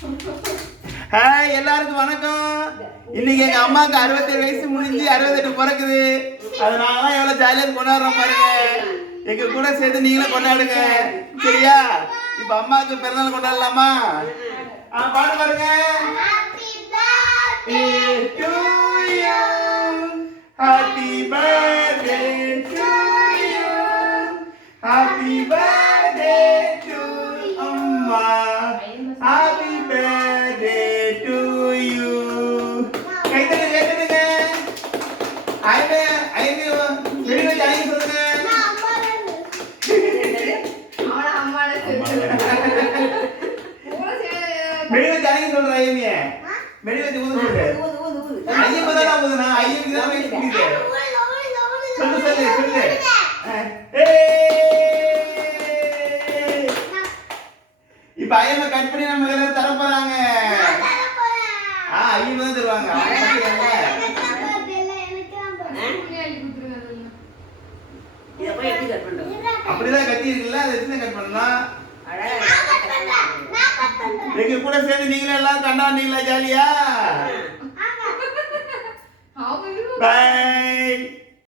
Hi எல்லாருக்கும் வணக்கம். இன்னைக்கு எங்க அம்மாக்கு அறுபத்தேழு வயசு முடிஞ்சு அறுபத்தெட்டு பிறக்குது. அதனால எவ்வளவு ஜாலியா கொண்டாடுறோம் பாருங்க. எங்க கூட சேர்ந்து நீங்களும் கொண்டாடுங்க. சரியா? இப்ப அம்மாவுக்கு பிறந்தநாள் கொண்டாடலாமா? பாட்டு பாருங்க. Happy birthday to you. Happy birthday to அம்மா ஐமே, ஐமே, வெளியில ஜாயின் சொல்லுங்க. அவன அம்மால வெளியில ஜாயின் சொல்ற ஐமிய. வெளியில ஊது சொல்லுங்க. ஐயம் ஊதுனா, வயசு முடியுது. சொல்லு. இப்ப ஐயம கட் பண்ணி நம்ம கையில தர போறாங்க ஆ ஐயம் தான் தருவாங்க அப்படிதான் கத்தி இருக்குல்ல அதை வச்சு கட் பண்ணலாம்? எங்க கூட சேர்ந்து நீங்களும் எல்லாம் கொண்டாடுறீங்களா ஜாலியா? பை